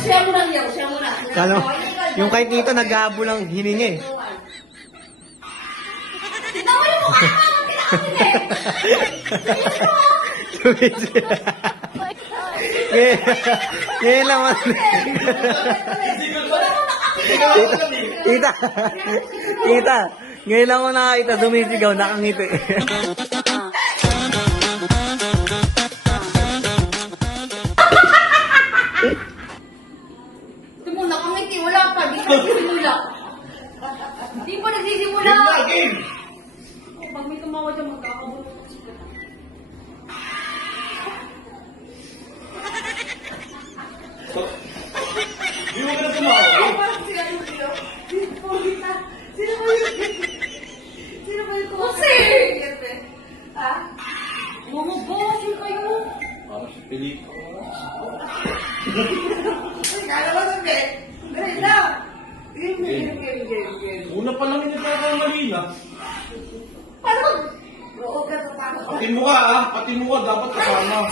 Siya muna niya, siya muna. Kalo, yung kay Tito nag-aabo lang hiningi. Tignan mo yung mukha mo, kinakamin eh. Ngayon lang man. Tita, tita, ngayon lang ako nakakita dumisigaw, nakangiti. Ito mo, nakangiti, wala pa, di pa nagsisimula. Di pa nagsisimula. Pag may tumawa dyan, magkakabulong. Di mo ka na tumawa. Parang sila yung sila. Sino ba yung... Sino ba yung tumawa? Kasi! Ha? Mga boss, yun kayo. Parang si Pilit. Kala mo sabi. Dahil na. Game. Una pa lang yung nagkakamali na. Paano mag... Oo, ganun paano. Pati mo ka ah. Pati mo ka dapat kasama.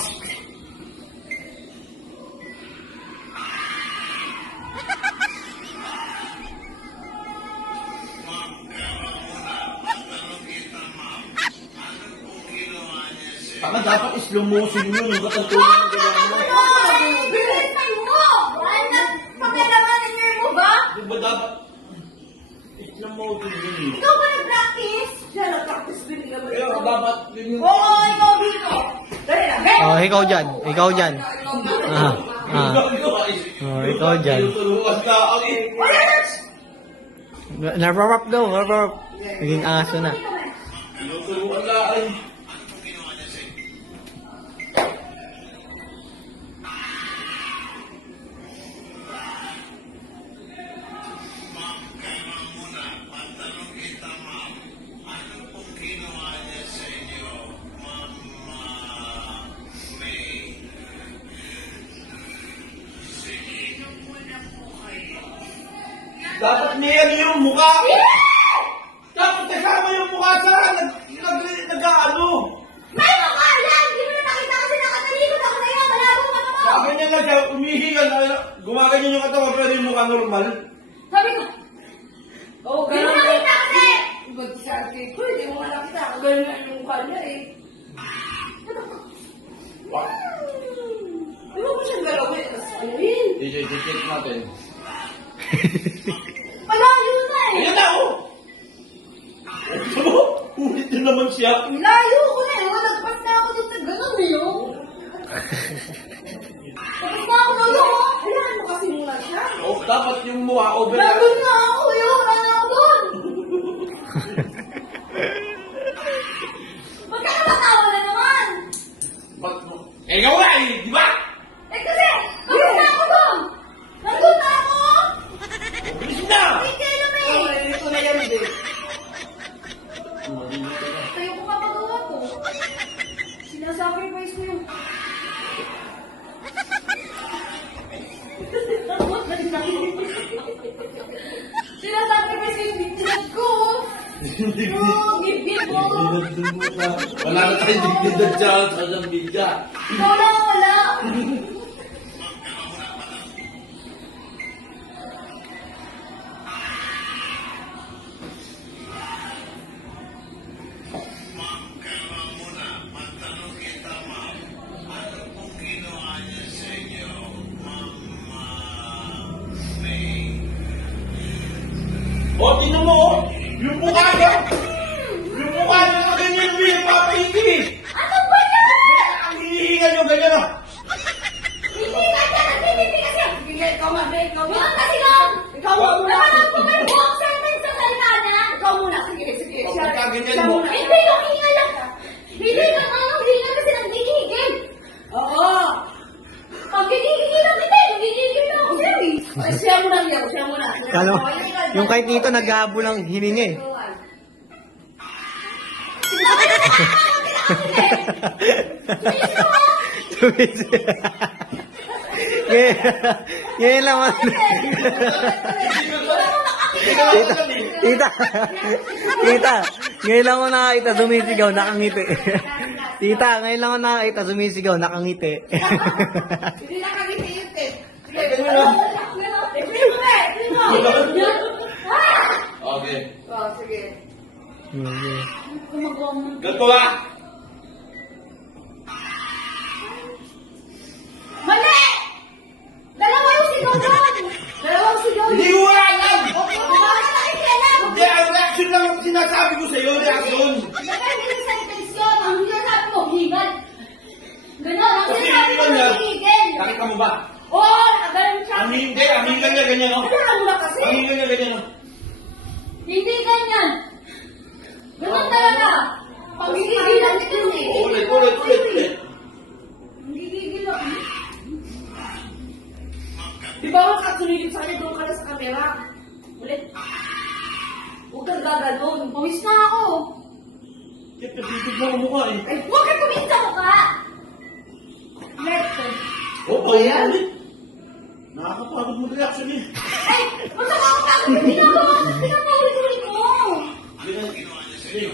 Tama, dapat slow motion yun. Yung katatuloy ng gano'n mo. Bilisan mo! Wala na pakialaman niyo mo ba? Di ba dapat slow motion yun? Ikaw ba nag-practice? Siya nag-practice din naman. Kaya dapat yun yung... Oo, ikaw dito. Dali na, hey! Oh, ikaw dyan, ikaw dyan. Ah, ah. Oh, ikaw dyan. Tinuturuan ka ang Wala na! Nararap daw, nararap. Naging aso na. Tinuturuan ka ang... Dapat niya yung mukha. Dapat kasama yung mukha sa nag-ano. May mukha lang! Hindi mo na nakita kasi nakatalikod ako na yan. Malabo ka naman. Sa akin yan lang siya, umihinga na, gumaganyan yung katawan pero yung mukha normal. Sabi ko, oo, gano'n. Hindi mo nakita kasi! Mag-sabi ko, hindi mo nga nakita. Gano'n na yung mukha niya eh. Di ba mo siyang galawin? Tapos ano yun? DJ, check natin. Malayo na eh! Ayan na, oh! Ito mo, ulit na naman siya. Layo ko na eh! Nagpas na ako dito sa gano'n eh oh! Nagpas na ako doon oh! Ayan mo kasi muna siya. Oh, dapat yung mukha over na. Nandun na ako yun! Wala na ako doon! Magkakatawa na naman! Eh, ikaw nga eh, di ba? Eh kasi, nandun na ako doon! Nandun na ako! Bilis na! Hindi kayo eh! Ito na yan, hindi. Kayo ko papagawa to. Sinasacrifice ko yung... Sinasacrifice ko yung dignidad ko. Yung bibig ko. Wala na tayong dignidad siya sa Zambia. Ikaw lang wala. O, tingnan mo, oh. Yung mukha niya. Yung mukha niya na ganyan mo yung papaiti. Ano ba yan? Ang hinihinga niyo, ganyan ah. Hindi ka dyan. Hindi kasi. Sige, ikaw nga. Ikaw nga. Kasi lang. Ikaw muna. Naman ko may buhok sentence sa kalkana. Ikaw muna. Sige. Pagka ganyan Siya mo. muna. Hindi yung hinga lang. Hindi ka hinga kasi nagigigil. Oo. Pag gigigil lang kita, nagigigil na ako sa'yo eh. Siya muna niya. Siya muna. Kalo, yung kay Tito nag-aabo lang hiningi. Ngayon lang man. Tita, tita, ngayon lang ako nakakita sumisigaw, nakangiti. Tita, ngayon lang ako nakakita sumisigaw, nakangiti. Hindi nakangiti yun eh. Ganyan na. Ah! Okay. Oh, sige. Okay. Gumagawa mo. Ganito ba? Mali! Dalawa yung sigaw doon! Dalawang sigaw Hindi ko alam! Bakit nakikialam? Hindi, ang reaction lang ang sinasabi ko sa'yo, reaction. Depende sa intensyon. Ang sinasabi mo, higad. Ganon, ang Kasi sinasabi mo, yun yan. higil. Nakita mo ba? Oo, ganun siya. Hindi, amigan niya ganyan, no? Ano lang na kasi? Amigan niya ganyan, no? Hindi ganyan. Ganon talaga. Paghigigilan ito eh. Ulit. Paghigigilan. Di ba ako kasunilip sa kanya, doon ka na sa camera. Ulit. Huwag kang gaganon. Pawis na ako. Kaya nabibig na ang mukha, eh. Ay, huwag kang tumingin sa mukha. Left. Oo, ulit. Nakakapagod mo reaction, eh. Ay, masama ako pagod. Ginagawa ko. Pinapaulit-ulit mo. Sige.